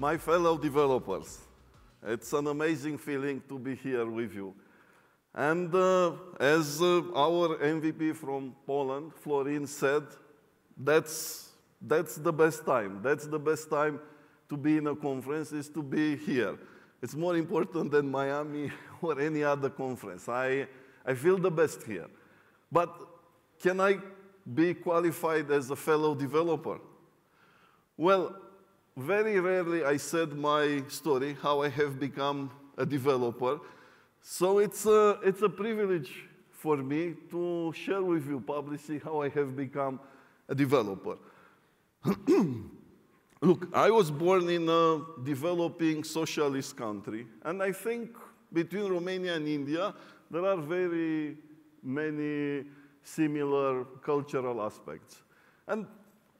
My fellow developers, it's an amazing feeling to be here with you. And as our MVP from Poland, Florin, said, that's the best time. That's the best time to be in a conference, is to be here. It's more important than Miami or any other conference. I feel the best here. But can I be qualified as a fellow developer? Well, very rarely I said my story, how I have become a developer. So it's a privilege for me to share with you publicly how I have become a developer. Look, I was born in a developing socialist country, and I think between Romania and India, there are very many similar cultural aspects. And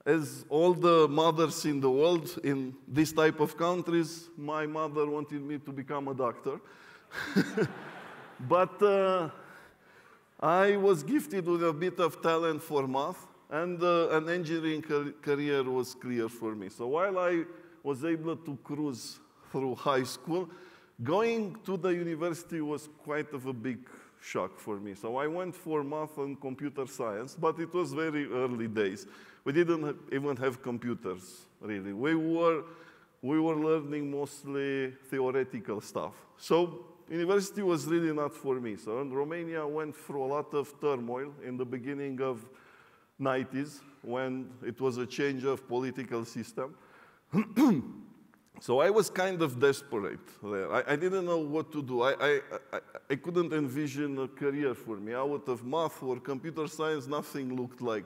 as all the mothers in the world, in this type of countries, my mother wanted me to become a doctor. But I was gifted with a bit of talent for math, and an engineering career was clear for me. So while I was able to cruise through high school, going to the university was quite of a big shock for me. So I went for math and computer science, but it was very early days. We didn't even have computers, really. We were learning mostly theoretical stuff. So university was really not for me. So in Romania, I went through a lot of turmoil in the beginning of 90s, when it was a change of political system. So I was kind of desperate there. I didn't know what to do. I couldn't envision a career for me. Out of math or computer science, nothing looked like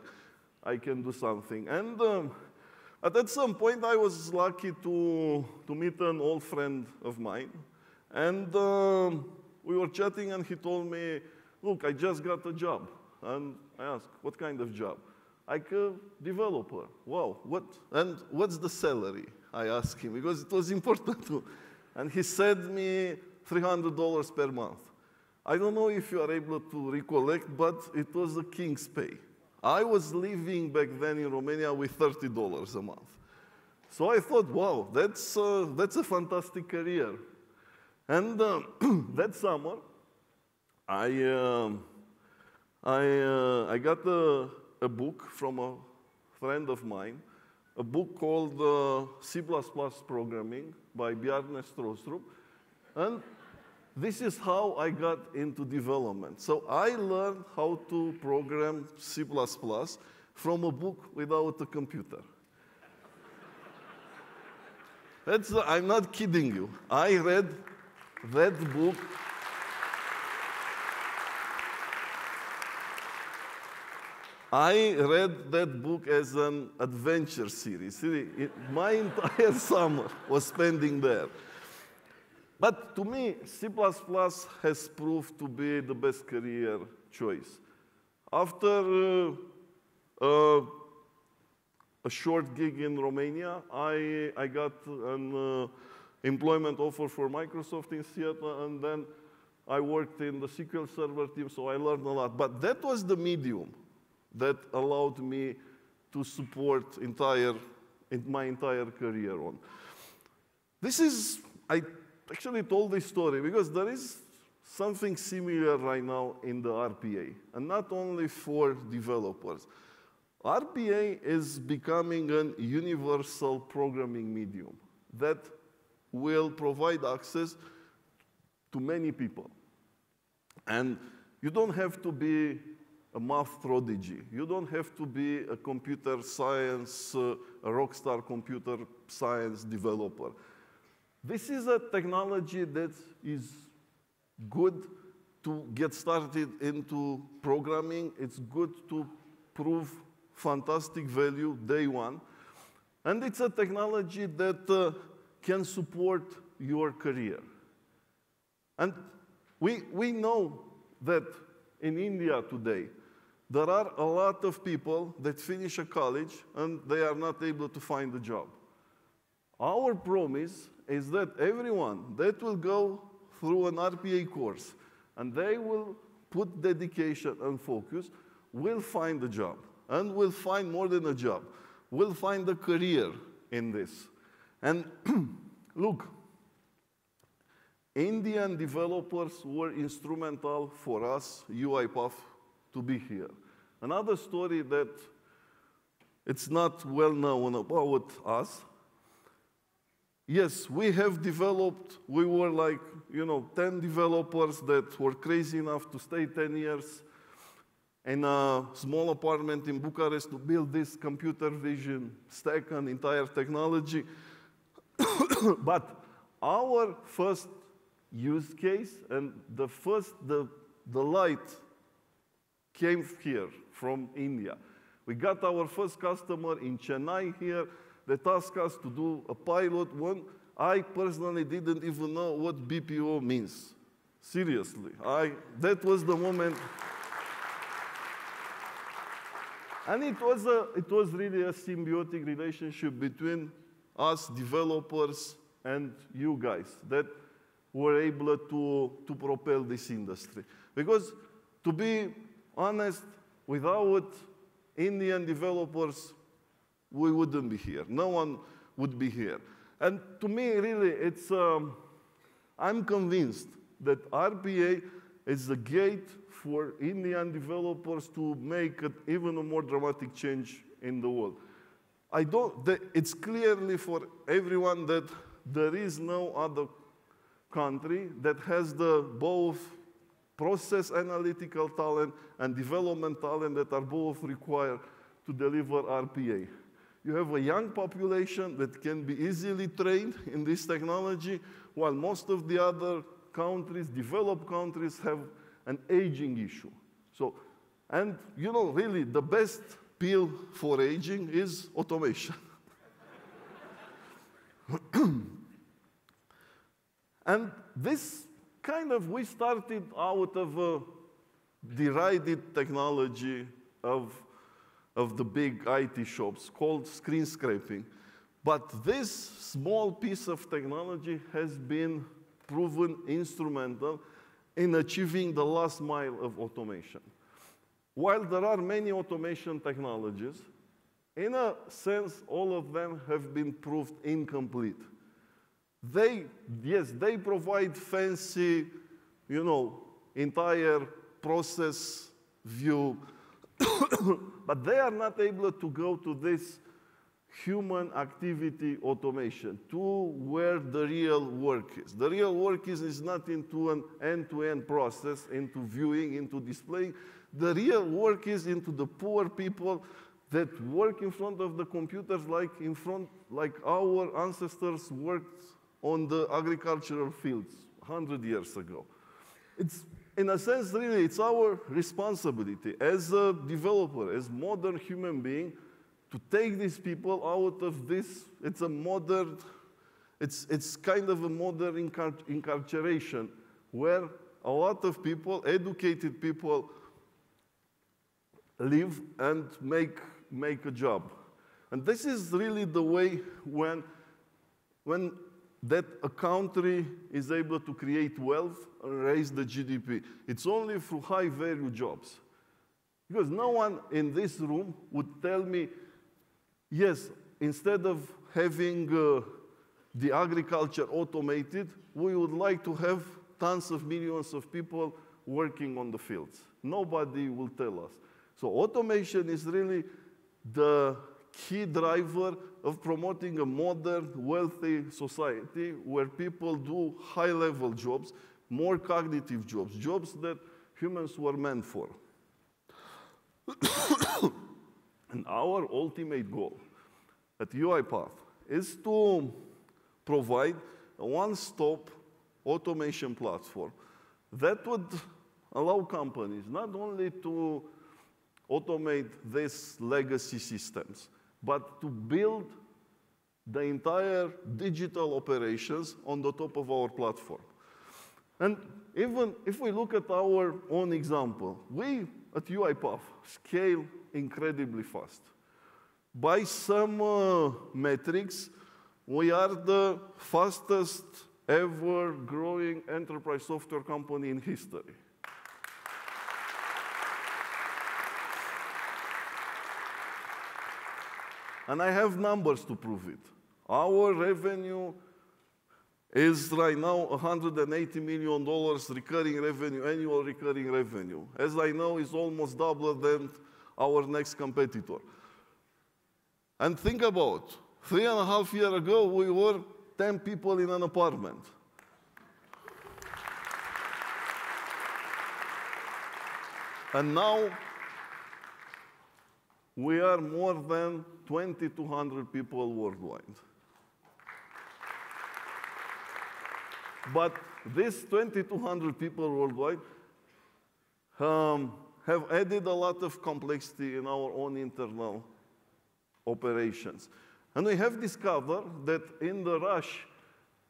I can do something. And at some point, I was lucky to meet an old friend of mine. And we were chatting, and he told me, look, I just got a job. And I asked, what kind of job? Like a developer. Wow, and what's the salary? I asked him, because it was important too. And he said me $300 per month. I don't know if you are able to recollect, but it was a king's pay. I was living back then in Romania with $30 a month. So I thought, wow, that's a fantastic career. And that summer, I got a book from a friend of mine, a book called C++ Programming by Bjarne Strostrup. And this is how I got into development. So I learned how to program C++ from a book without a computer. I'm not kidding you. I read that book. I read that book as an adventure series. My entire summer was spending there. But to me, C++ has proved to be the best career choice. After a short gig in Romania, I got an employment offer for Microsoft in Seattle, and then I worked in the SQL Server team, so I learned a lot. But that was the medium that allowed me to support my entire career on. I actually told this story because there is something similar right now in the RPA, and not only for developers. RPA is becoming a universal programming medium that will provide access to many people. And you don't have to be a math prodigy. You don't have to be a computer science, a rockstar computer science developer. This is a technology that is good to get started into programming. It's good to prove fantastic value day one. And it's a technology that can support your career. And we know that in India today, there are a lot of people that finish a college and they are not able to find a job. Our promise is that everyone that will go through an RPA course and they will put dedication and focus will find a job, and will find more than a job, will find a career in this. And look, Indian developers were instrumental for us, UiPath, to be here. Another story that it's not well known about us. Yes, we have developed, we were like, 10 developers that were crazy enough to stay 10 years in a small apartment in Bucharest to build this computer vision stack and entire technology. But our first use case and the light came here from India. We got our first customer in Chennai here. They tasked us to do a pilot one. I personally didn't even know what BPO means. Seriously, that was the moment. And it was really a symbiotic relationship between us developers and you guys that were able to propel this industry. Because to be honest, without Indian developers, we wouldn't be here. No one would be here. And to me, really, I'm convinced that RPA is the gate for Indian developers to make even a more dramatic change in the world. It's clearly for everyone that there is no other country that has both process analytical talent and development talent that are both required to deliver RPA. You have a young population that can be easily trained in this technology, while most of the other countries, developed countries, have an aging issue. So, and really, the best pill for aging is automation. And this we started out of a derided technology of the big IT shops called screen scraping. But this small piece of technology has been proven instrumental in achieving the last mile of automation. While there are many automation technologies, in a sense, all of them have been proved incomplete. Yes, they provide fancy, entire process view, but they are not able to go to this human activity automation, to where the real work is. The real work is not into an end-to-end process, into viewing, into displaying. The real work is into the poor people that work in front of the computers like our ancestors worked on the agricultural fields 100 years ago. It's, in a sense, really, it's our responsibility as a developer, as modern human being, to take these people out of this. It's kind of a modern incarceration where a lot of people, educated people, live and make a job. And this is really the way when that a country is able to create wealth and raise the GDP. It's only through high-value jobs. Because no one in this room would tell me, yes, instead of having the agriculture automated, we would like to have tons of millions of people working on the fields. Nobody will tell us. So automation is really the key driver of promoting a modern, wealthy society where people do high-level jobs, more cognitive jobs, jobs that humans were meant for. And our ultimate goal at UiPath is to provide a one-stop automation platform that would allow companies not only to automate these legacy systems, but to build the entire digital operations on the top of our platform. And even if we look at our own example, we at UiPath scale incredibly fast. By some metrics, we are the fastest ever growing enterprise software company in history. And I have numbers to prove it. Our revenue is right now $180 million recurring revenue, annual recurring revenue. As I know, it's almost double than our next competitor. And think about, 3.5 years ago, we were 10 people in an apartment. And now, we are more than 2,200 people worldwide. But these 2,200 people worldwide have added a lot of complexity in our own internal operations. And we have discovered that in the rush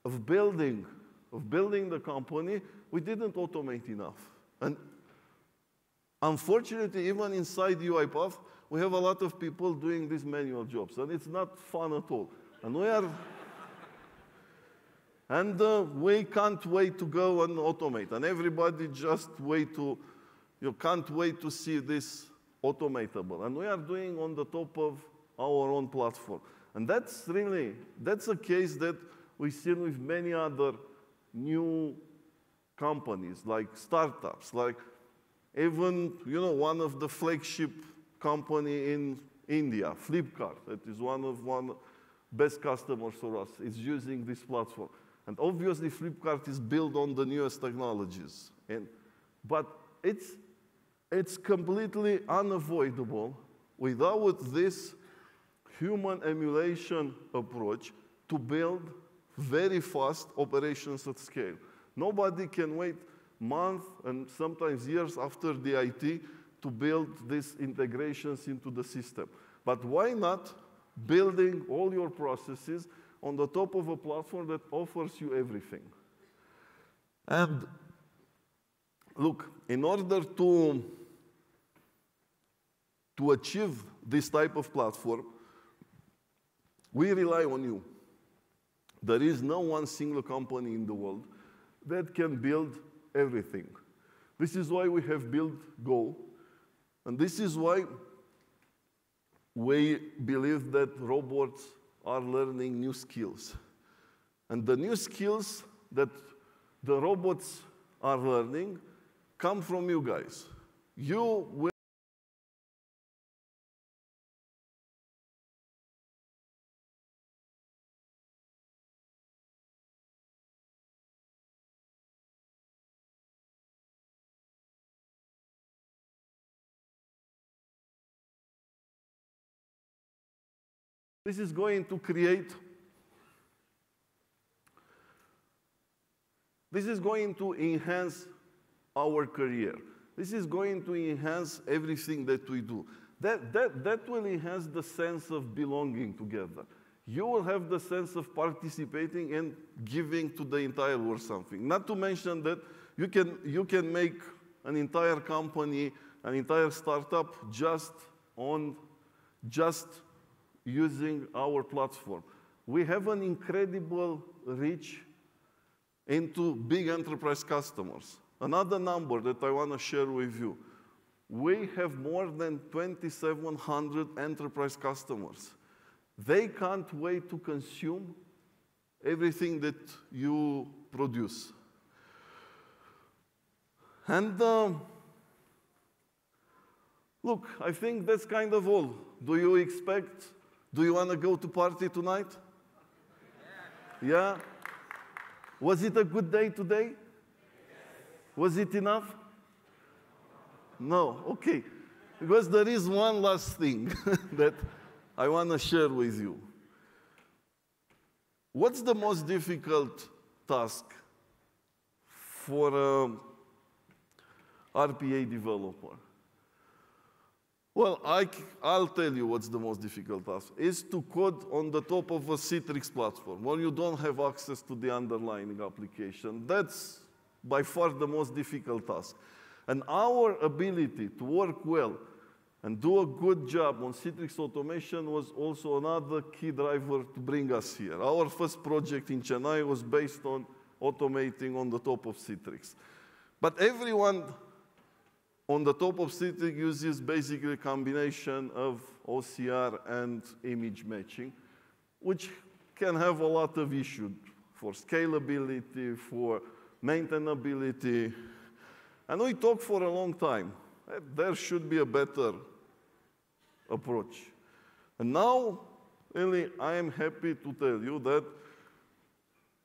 of building the company, we didn't automate enough. And unfortunately, even inside UiPath, we have a lot of people doing these manual jobs, and it's not fun at all. And we can't wait to go and automate. And everybody just can't wait to see this automatable. And we are doing on the top of our own platform. And that's a case that we've seen with many other new companies, like startups, like even, one of the flagship company in India, Flipkart, that is one best customers for us, is using this platform. And obviously, Flipkart is built on the newest technologies. But it's completely unavoidable without this human emulation approach to build very fast operations at scale. Nobody can wait months and sometimes years after the IT to build these integrations into the system. But why not building all your processes on the top of a platform that offers you everything? And look, in order to achieve this type of platform, we rely on you. There is no one single company in the world that can build everything. This is why we have built Go, and this is why we believe that robots are learning new skills. And the new skills that the robots are learning come from you guys. You will This is going to enhance our career. This is going to enhance everything that we do. That will enhance the sense of belonging together. You will have the sense of participating and giving to the entire world something. Not to mention that you can make an entire company, an entire startup just using our platform. We have an incredible reach into big enterprise customers. Another number that I want to share with you. We have more than 2,700 enterprise customers. They can't wait to consume everything that you produce. And look, I think that's kind of all. Do you want to go to party tonight? Yeah? Was it a good day today? Was it enough? No, okay. Because there is one last thing that I want to share with you. What's the most difficult task for an RPA developer? Well, I'll tell you what's the most difficult task. Is to code on the top of a Citrix platform where you don't have access to the underlying application. That's by far the most difficult task. And our ability to work well and do a good job on Citrix automation was also another key driver to bring us here. Our first project in Chennai was based on automating on the top of Citrix. But everyone on the top of Citrix uses basically a combination of OCR and image matching, which can have a lot of issues for scalability, for maintainability. And we talked for a long time. There should be a better approach. And now, really, I am happy to tell you that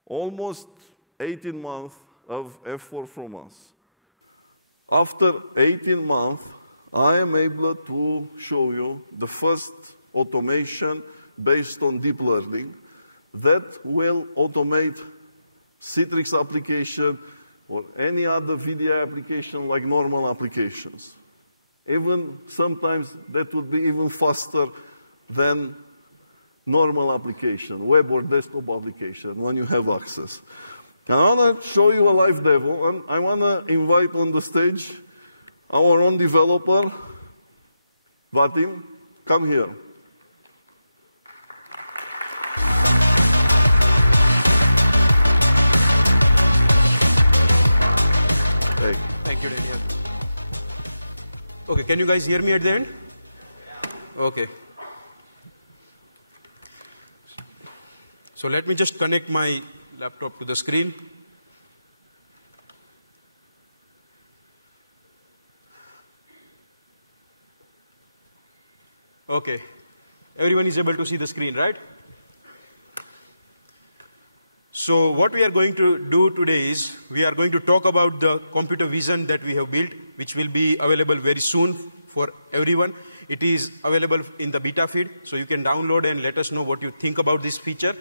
almost 18 months of effort from us. After 18 months, I am able to show you the first automation based on deep learning that will automate Citrix application or any other Vdi application like normal applications. Even sometimes that would be even faster than normal application, web or desktop application, when you have access. And I want to show you a live demo, and I want to invite on the stage our own developer, Vadim. Come here. Hey. Thank you, Daniel. Okay, can you guys hear me at the end? Okay. So let me just connect my laptop to the screen. Okay. Everyone is able to see the screen, right? So what we are going to do today is we are going to talk about the computer vision that we have built, which will be available very soon for everyone. It is available in the beta feed, so you can download and let us know what you think about this feature.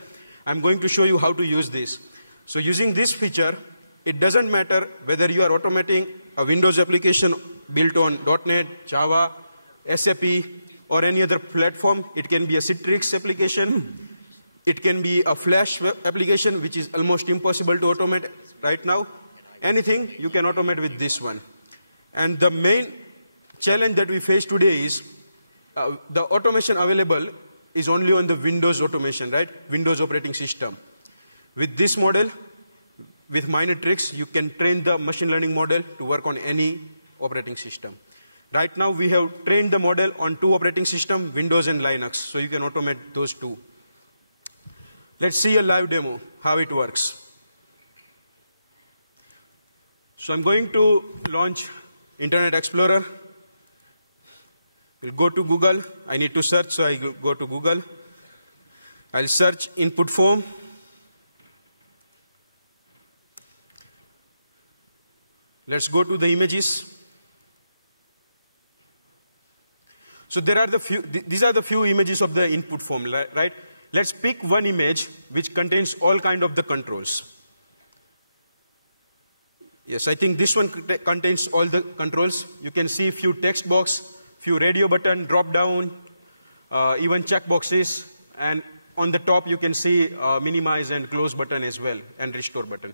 I'm going to show you how to use this. So using this feature, it doesn't matter whether you are automating a Windows application built on .NET, Java, SAP, or any other platform. It can be a Citrix application. It can be a Flash web application, which is almost impossible to automate right now. Anything you can automate with this one. And the main challenge that we face today is the automation available is only on the Windows automation, right? Windows operating system. With this model, with minor tricks, you can train the machine learning model to work on any operating system. Right now, we have trained the model on 2 operating systems, Windows and Linux, so you can automate those 2. Let's see a live demo, how it works. So I'm going to launch Internet Explorer. We'll go to Google. I need to search, so I go to Google. I'll search input form. Let's go to the images. So there are these are the few images of the input form, right? Let's pick one image which contains all kind of the controls. Yes, I think this one contains all the controls. You can see a few text box, few radio button, drop down, even check boxes, and on the top you can see minimize and close button as well, and restore button.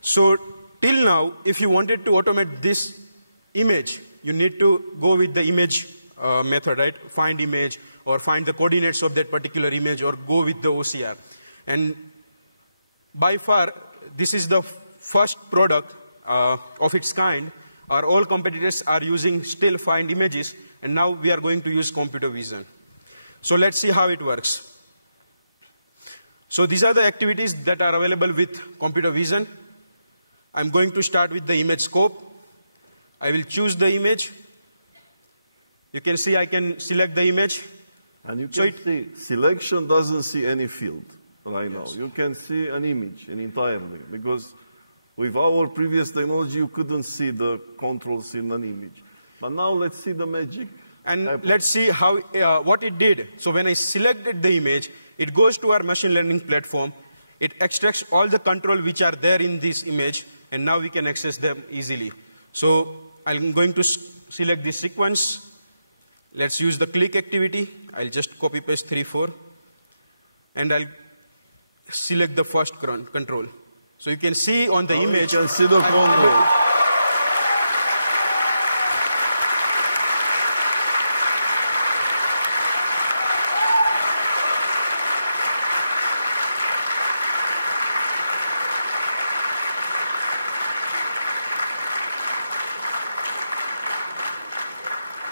So till now, if you wanted to automate this image, you need to go with the image method, right? Find image, or find the coordinates of that particular image, or go with the OCR. And by far, this is the first product of its kind. All competitors are using still find images, and now we are going to use computer vision. So let's see how it works. So these are the activities that are available with computer vision. I'm going to start with the image scope. I will choose the image. You can see I can select the image. And you can see selection doesn't see any field right now. You can see an image entirely, because with our previous technology, you couldn't see the controls in an image. But now let's see the magic. And let's see how what it did. So when I selected the image, it goes to our machine learning platform. It extracts all the control which are there in this image, and now we can access them easily. So I'm going to select this sequence. Let's use the click activity. I'll just copy paste 3, 4. And I'll select the first control. So you can see on the image. You can see the control.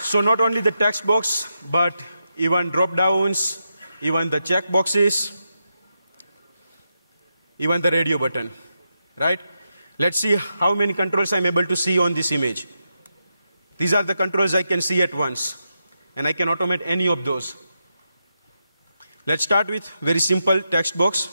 So not only the text box, but even drop downs, even the check boxes, even the radio button, right? Let's see how many controls I'm able to see on this image. These are the controls I can see at once, and I can automate any of those. Let's start with very simple text box.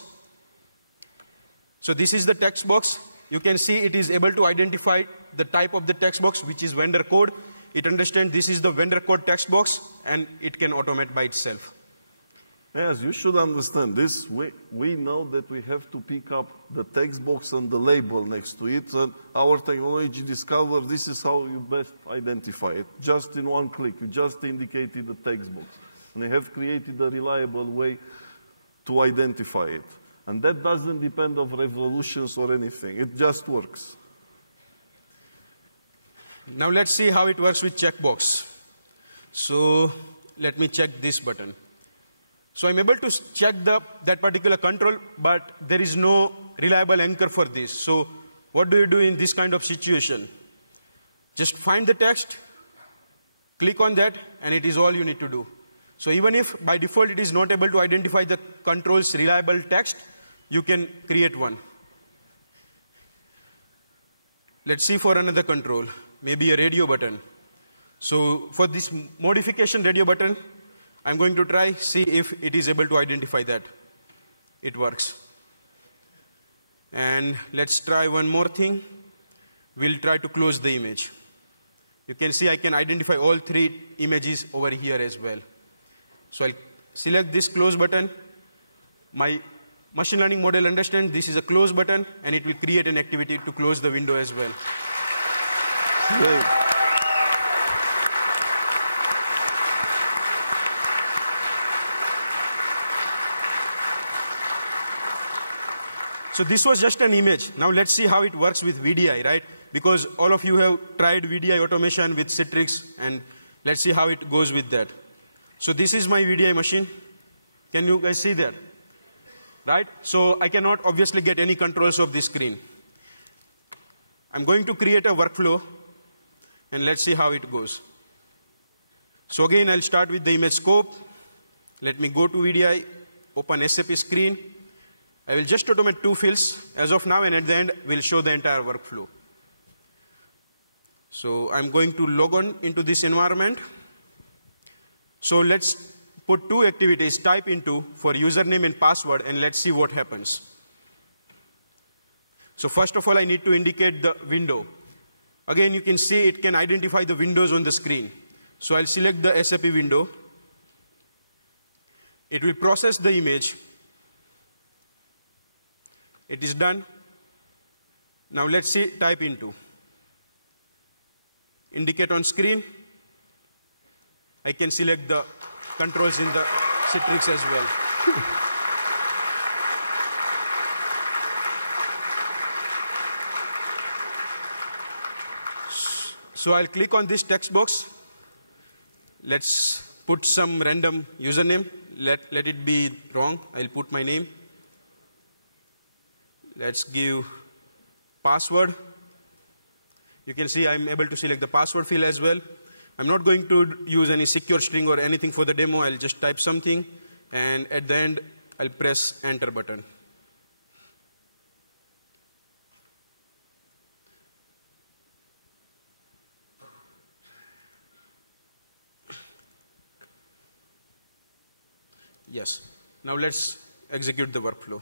So this is the text box. You can see it is able to identify the type of the text box, which is vendor code. It understands this is the vendor code text box, and it can automate by itself. Yes, you should understand this. We know that we have to pick up the text box and the label next to it, and our technology discovered this is how you best identify it. Just in one click, you just indicated the text box. And they have created a reliable way to identify it. And that doesn't depend on revolutions or anything. It just works. Now let's see how it works with checkbox. So let me check this button. So I'm able to check that particular control, but there is no reliable anchor for this. So what do you do in this kind of situation? Just find the text, click on that, and it is all you need to do. So even if by default it is not able to identify the control's reliable text, you can create one. Let's see for another control, maybe a radio button. So for this modification radio button, I'm going to try, see if it is able to identify that. It works. And let's try one more thing. We'll try to close the image. You can see I can identify all three images over here as well. So I'll select this close button. My machine learning model understands this is a close button, and it will create an activity to close the window as well. Great. So this was just an image. Now let's see how it works with VDI, right? Because all of you have tried VDI automation with Citrix, and let's see how it goes with that. So this is my VDI machine. Can you guys see that? Right? So I cannot obviously get any controls of this screen. I'm going to create a workflow, and let's see how it goes. So again, I'll start with the image scope. Let me go to VDI, open SAP screen. I will just automate 2 fields as of now, and at the end, we'll show the entire workflow. So I'm going to log on into this environment. So let's put 2 activities, type into for username and password, and let's see what happens. So first of all, I need to indicate the window. Again, you can see it can identify the windows on the screen. So I'll select the SAP window. It will process the image. It is done. Now let's see, type into. Indicate on screen. I can select the controls in the Citrix as well. So I'll click on this text box. Let's put some random username. Let it be wrong. I'll put my name. Let's give password. You can see I'm able to select the password field as well. I'm not going to use any secure string or anything for the demo. I'll just type something, and at the end, I'll press enter button. Yes. Now let's execute the workflow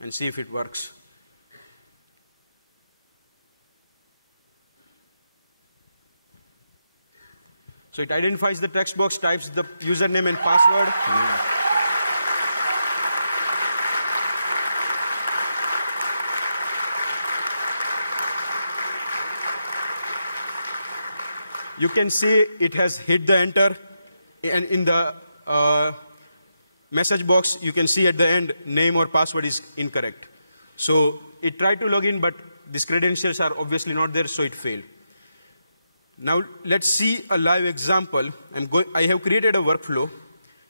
and see if it works. So it identifies the text box, types the username and password. You can see it has hit the enter, and in the message box, you can see at the end, name or password is incorrect. So it tried to log in, but these credentials are obviously not there, so it failed. Now let's see a live example. I have created a workflow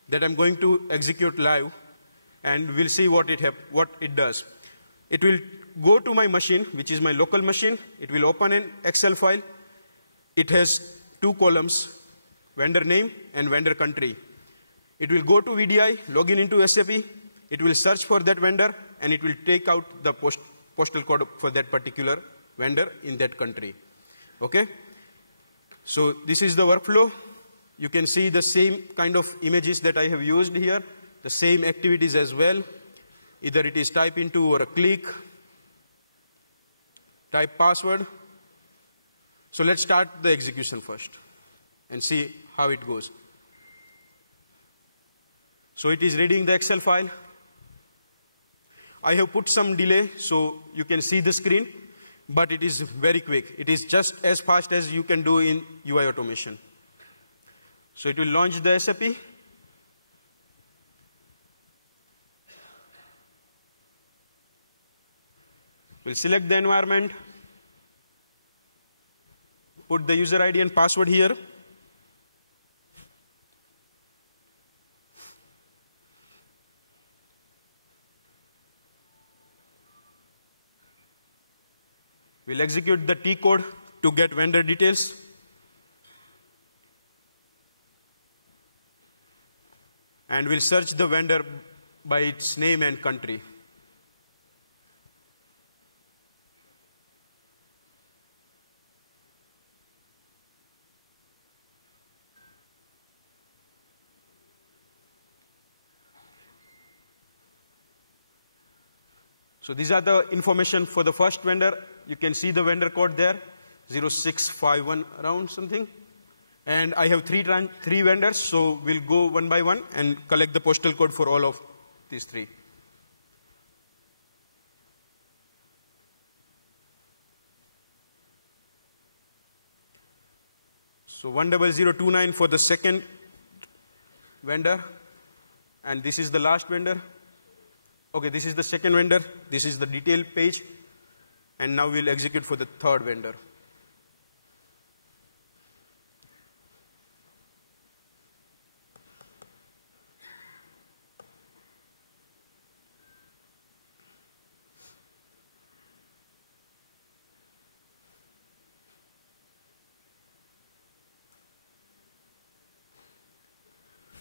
that I'm going to execute live, and we'll see what it does. It will go to my machine, which is my local machine. It will open an Excel file. It has 2 columns, vendor name and vendor country. It will go to VDI, log in into SAP. It will search for that vendor, and it will take out the postal code for that particular vendor in that country. Okay? So this is the workflow. You can see the same kind of images that I have used here, the same activities as well. Either it is type into or a click, type password. So let's start the execution first and see how it goes. So it is reading the Excel file. I have put some delay so you can see the screen, but it is very quick. It is just as fast as you can do in UI automation. So it will launch the SAP. We'll select the environment, put the user ID and password here. We'll execute the T code to get vendor details. And we'll search the vendor by its name and country. So these are the information for the first vendor. You can see the vendor code there, 0651 around something. And I have three vendors, so we'll go one by one and collect the postal code for all of these three. So 10029 for the second vendor, and this is the last vendor. Okay, this is the second vendor. This is the detail page. And now we'll execute for the third vendor.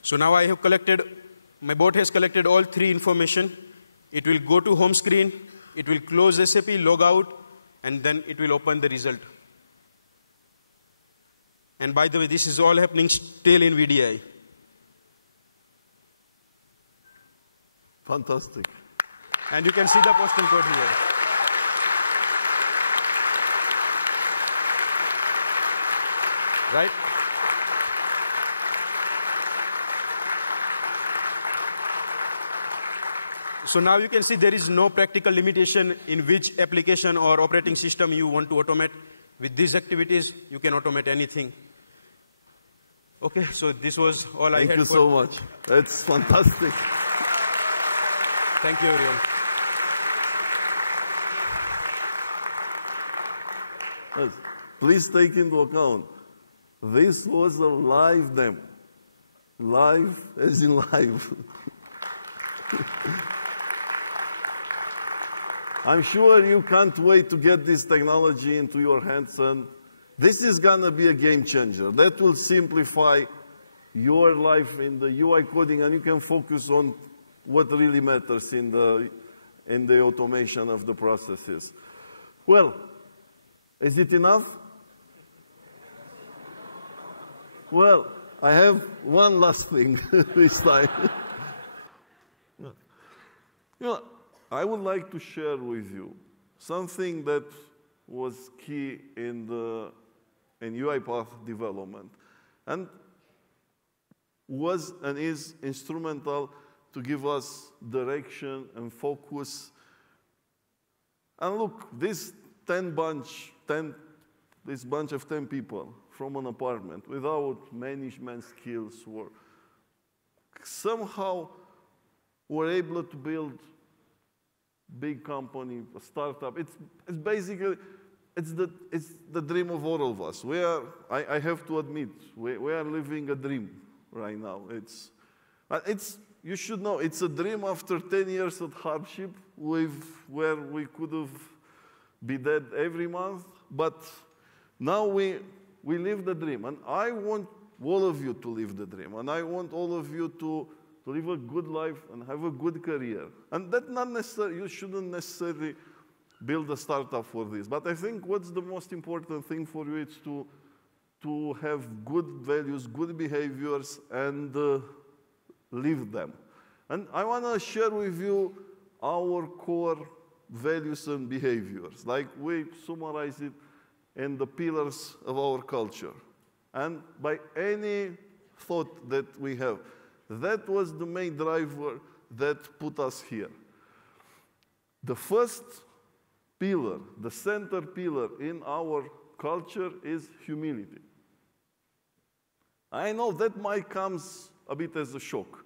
So now I have collected, my bot has collected all three information. It will go to home screen, it will close SAP, log out, and then it will open the result. And by the way, this is all happening still in VDI. Fantastic. And you can see the postal code here. Right? So now you can see there is no practical limitation in which application or operating system you want to automate. With these activities, you can automate anything. Okay, so this was all I had. Thank you so much. That's fantastic. Thank you, everyone. Yes. Please take into account, this was a live demo. Live as in live. I'm sure you can't wait to get this technology into your hands, and this is going to be a game changer. That will simplify your life in the UI coding, and you can focus on what really matters in the automation of the processes. Well, is it enough? Well, I have one last thing this time. You know, I would like to share with you something that was key in UiPath development and was and is instrumental to give us direction and focus. And look, this bunch of 10 people from an apartment without management skills somehow were able to build big company, a startup. It's basically, it's the dream of all of us. I have to admit, we are living a dream right now. You should know, it's a dream after 10 years of hardship where we could have been dead every month, but now we live the dream. And I want all of you to live the dream. And I want all of you to to live a good life and have a good career. And that not necessarily, you shouldn't necessarily build a startup for this. But I think what's the most important thing for you is to have good values, good behaviors, and live them. And I want to share with you our core values and behaviors. Like we summarize it in the pillars of our culture. And by any thought that we have, that was the main driver that put us here. The first pillar, the center pillar in our culture is humility. I know that might come a bit as a shock.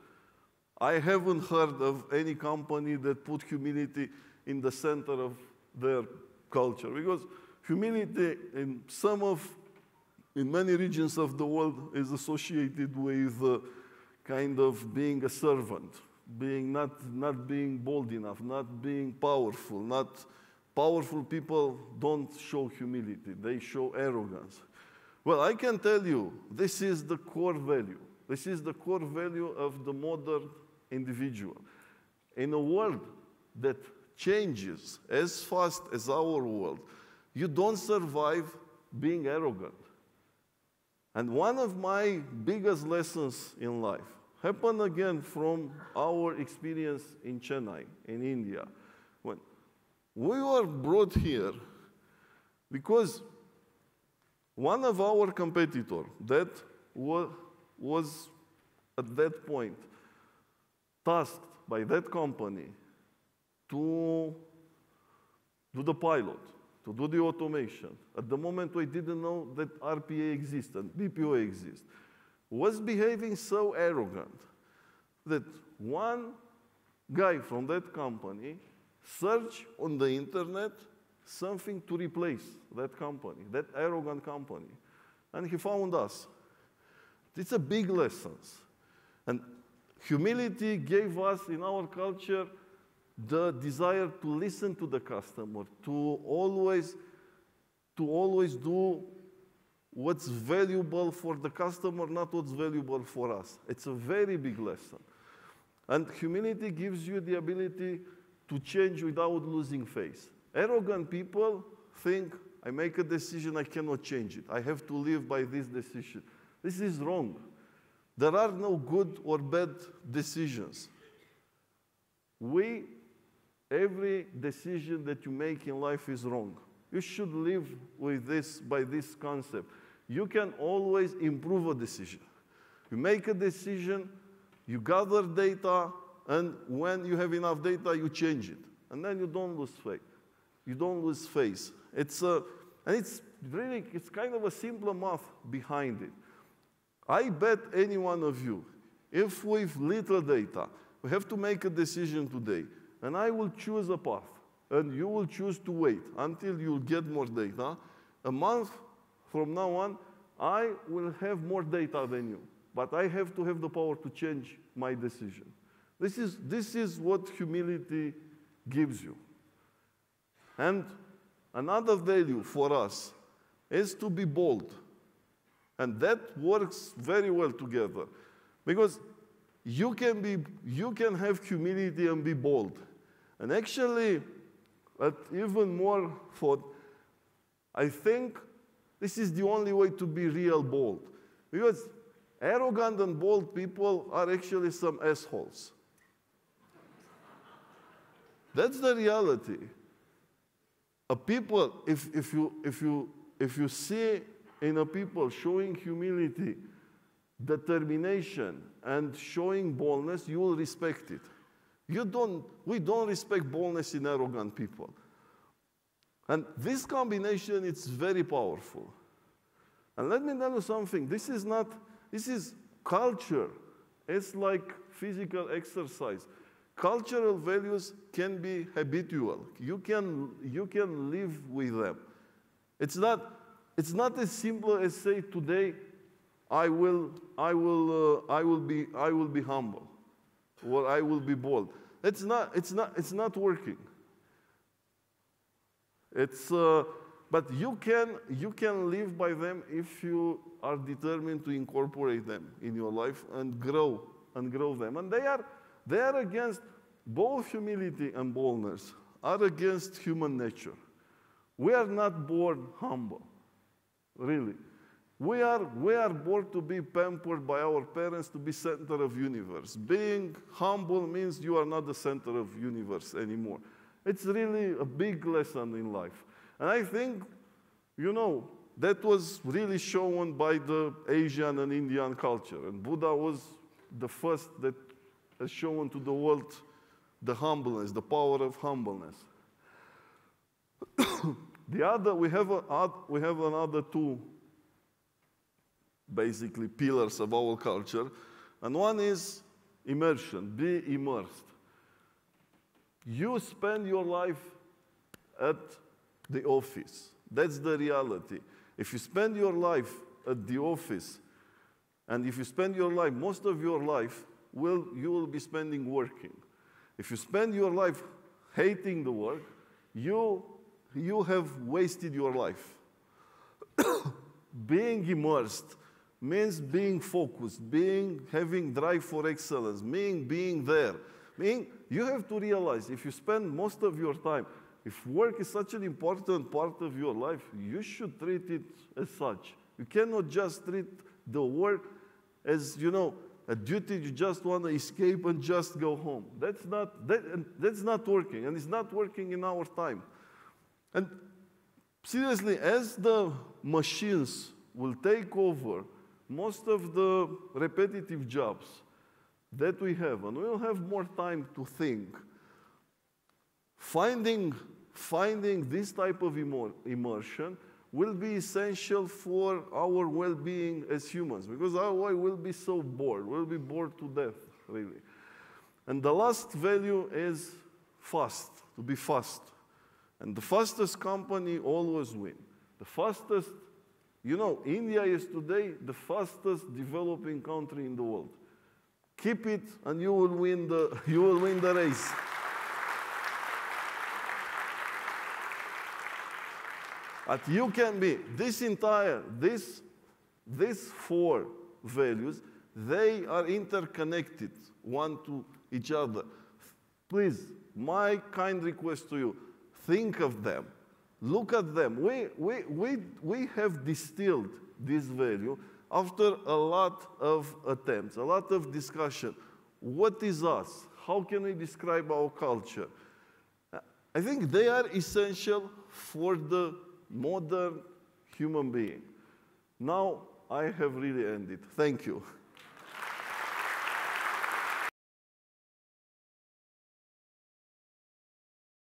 I haven't heard of any company that put humility in the center of their culture, because humility in many regions of the world is associated with kind of being a servant, not being bold enough, not being powerful. Powerful people don't show humility, they show arrogance. Well, I can tell you, this is the core value. This is the core value of the modern individual. In a world that changes as fast as our world, you don't survive being arrogant. And one of my biggest lessons in life happened again from our experience in Chennai, in India. When we were brought here because one of our competitors that was at that point tasked by that company to do the pilot, to do the automation. At the moment, we didn't know that RPA exists and BPO exists. Was behaving so arrogant that one guy from that company searched on the internet something to replace that company, that arrogant company. And he found us. It's a big lesson. And humility gave us, in our culture, the desire to listen to the customer, to always do what's valuable for the customer, not what's valuable for us. It's a very big lesson. And humility gives you the ability to change without losing face. Arrogant people think, I make a decision, I cannot change it. I have to live by this decision. This is wrong. There are no good or bad decisions. Every decision that you make in life is wrong. You should live with this, by this concept. You can always improve a decision. You make a decision, you gather data, and when you have enough data, you change it. And then you don't lose faith. You don't lose face. It's kind of a simple math behind it. I bet any one of you, if with little data, we have to make a decision today, and I will choose a path, and you will choose to wait until you get more data. A month from now on, I will have more data than you, but I have to have the power to change my decision. This is what humility gives you. And another value for us is to be bold. And that works very well together. Because you can have humility and be bold. And actually, at even more thought, I think this is the only way to be real bold. Because arrogant and bold people are actually some assholes. That's the reality. People, if you see in a people showing humility, determination, and showing boldness, you will respect it. We don't respect boldness in arrogant people. And this combination is very powerful. And let me tell you something. This is culture. It's like physical exercise. Cultural values can be habitual. You can live with them. It's not as simple as say today, I will be humble, or I will be bold. It's not working. But you can live by them if you are determined to incorporate them in your life and grow and grow them. And they are against both humility and boldness, are against human nature. We are not born humble, really. We are born to be pampered by our parents, to be center of universe. Being humble means you are not the center of universe anymore. It's really a big lesson in life. And I think, you know, that was really shown by the Asian and Indian culture. And Buddha was the first that has shown to the world the humbleness, the power of humbleness. We have another two, basically, pillars of our culture. And one is immersion, be immersed. You spend your life at the office. That's the reality. If you spend your life at the office, and if you spend your life, most of your life, you will be spending working. If you spend your life hating the work, you have wasted your life. Being immersed means being focused, having drive for excellence, being there. You have to realize, if you spend most of your time, if work is such an important part of your life, you should treat it as such. You cannot just treat the work as, you know, a duty you just want to escape and just go home. That's not working, and it's not working in our time. And seriously, as the machines will take over most of the repetitive jobs that we have, and we'll have more time to think, finding this type of immersion will be essential for our well-being as humans, because otherwise we'll be so bored. We'll be bored to death, really. And the last value is fast, to be fast. And the fastest company always win. The fastest, you know, India is today the fastest developing country in the world. Keep it, and you will win the race. But you can be, these four values, they are interconnected one to each other. Please, my kind request to you, think of them, look at them. We have distilled this value after a lot of attempts, a lot of discussion. What is us? How can we describe our culture? I think they are essential for the modern human being. Now, I have really ended. Thank you.